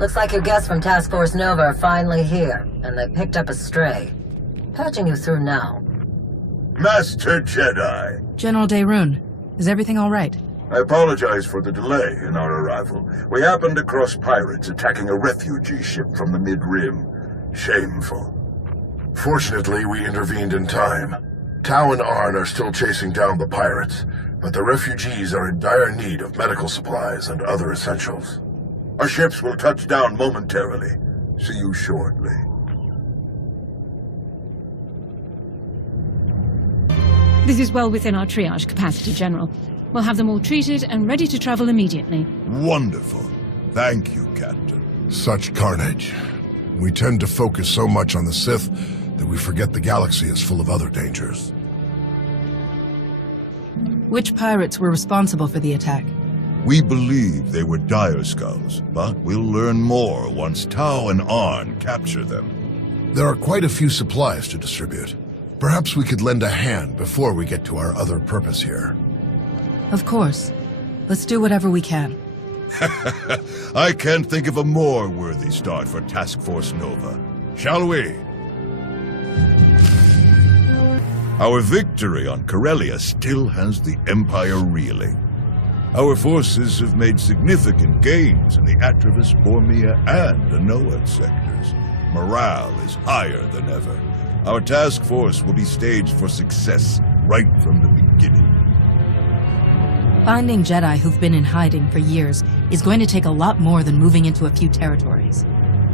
Looks like your guests from Task Force Nova are finally here, and they picked up a stray. Patching you through now. Master Jedi. General Daerun, is everything all right? I apologize for the delay in our arrival. We happened across pirates attacking a refugee ship from the Mid-Rim. Shameful. Fortunately, we intervened in time. Tau and Arn are still chasing down the pirates, but the refugees are in dire need of medical supplies and other essentials. Our ships will touch down momentarily. See you shortly. This is well within our triage capacity, General. We'll have them all treated and ready to travel immediately. Wonderful. Thank you, Captain. Such carnage. We tend to focus so much on the Sith that we forget the galaxy is full of other dangers. Which pirates were responsible for the attack? We believe they were dire skulls, but we'll learn more once Tau and Arn capture them. There are quite a few supplies to distribute. Perhaps we could lend a hand before we get to our other purpose here. Of course. Let's do whatever we can. I can't think of a more worthy start for Task Force Nova. Shall we? Our victory on Corellia still has the Empire reeling. Our forces have made significant gains in the Atravis, Bormia, and Anoa sectors. Morale is higher than ever. Our task force will be staged for success right from the beginning. Finding Jedi who've been in hiding for years is going to take a lot more than moving into a few territories.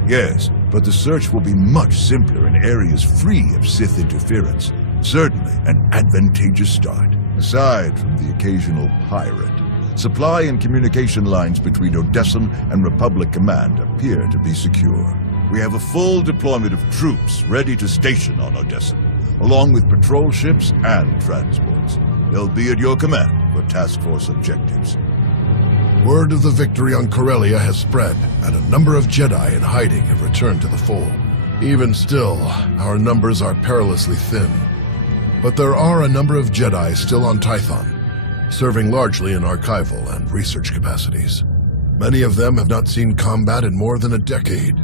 Yes, but the search will be much simpler in areas free of Sith interference. Certainly an advantageous start. Aside from the occasional pirate, supply and communication lines between Odessan and Republic Command appear to be secure. We have a full deployment of troops ready to station on Odessan, along with patrol ships and transports. They'll be at your command for task force objectives. Word of the victory on Corellia has spread, and a number of Jedi in hiding have returned to the fold. Even still, our numbers are perilously thin. But there are a number of Jedi still on Tython, serving largely in archival and research capacities. Many of them have not seen combat in more than a decade.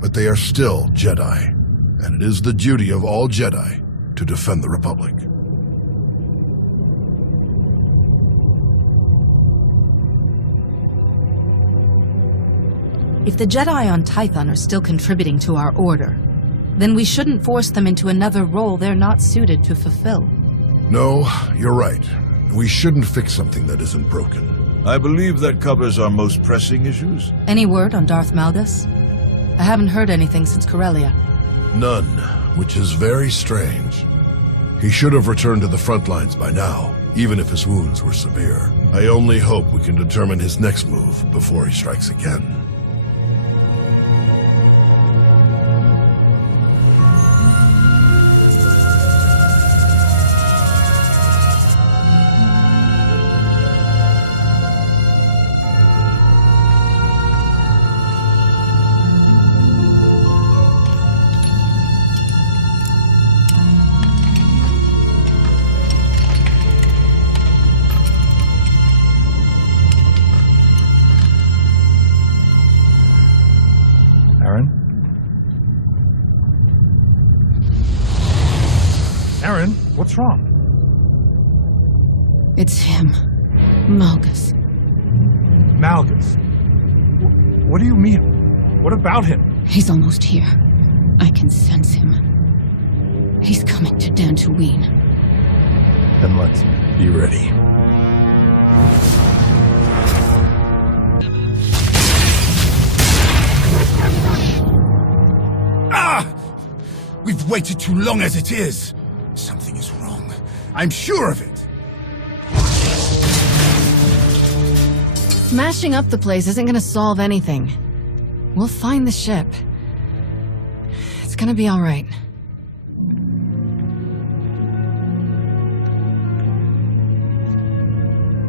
But they are still Jedi, and it is the duty of all Jedi to defend the Republic. If the Jedi on Tython are still contributing to our order, then we shouldn't force them into another role they're not suited to fulfill. No, you're right. We shouldn't fix something that isn't broken. I believe that covers our most pressing issues. Any word on Darth Malgus? I haven't heard anything since Corellia. None, which is very strange. He should have returned to the front lines by now, even if his wounds were severe. I only hope we can determine his next move before he strikes again. Aaron, what's wrong? It's him. Malgus. Malgus? What do you mean? What about him? He's almost here. I can sense him. He's coming to Dantooine. Then let's be ready. Ah! We've waited too long as it is. Something is wrong. I'm sure of it. Smashing up the place isn't gonna solve anything. We'll find the ship. It's gonna be all right.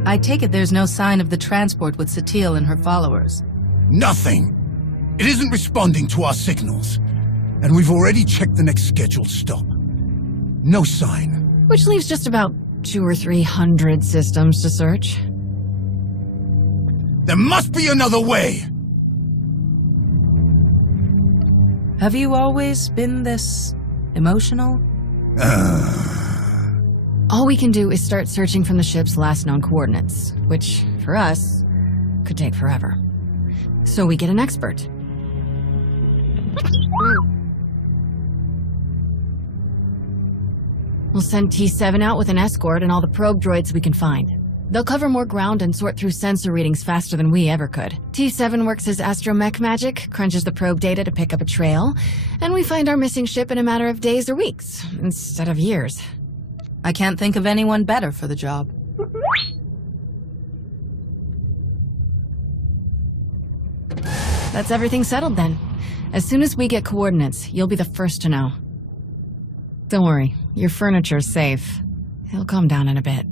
I take it there's no sign of the transport with Satele and her followers. Nothing. It isn't responding to our signals. And we've already checked the next scheduled stop. No sign. Which leaves just about 200 or 300 systems to search. There must be another way! Have you always been this emotional? All we can do is start searching from the ship's last known coordinates, which, for us, could take forever. So we get an expert. We'll send T7 out with an escort and all the probe droids we can find. They'll cover more ground and sort through sensor readings faster than we ever could. T7 works as astromech magic, crunches the probe data to pick up a trail, and we find our missing ship in a matter of days or weeks, instead of years. I can't think of anyone better for the job. That's everything settled then. As soon as we get coordinates, you'll be the first to know. Don't worry, your furniture's safe. It'll calm down in a bit.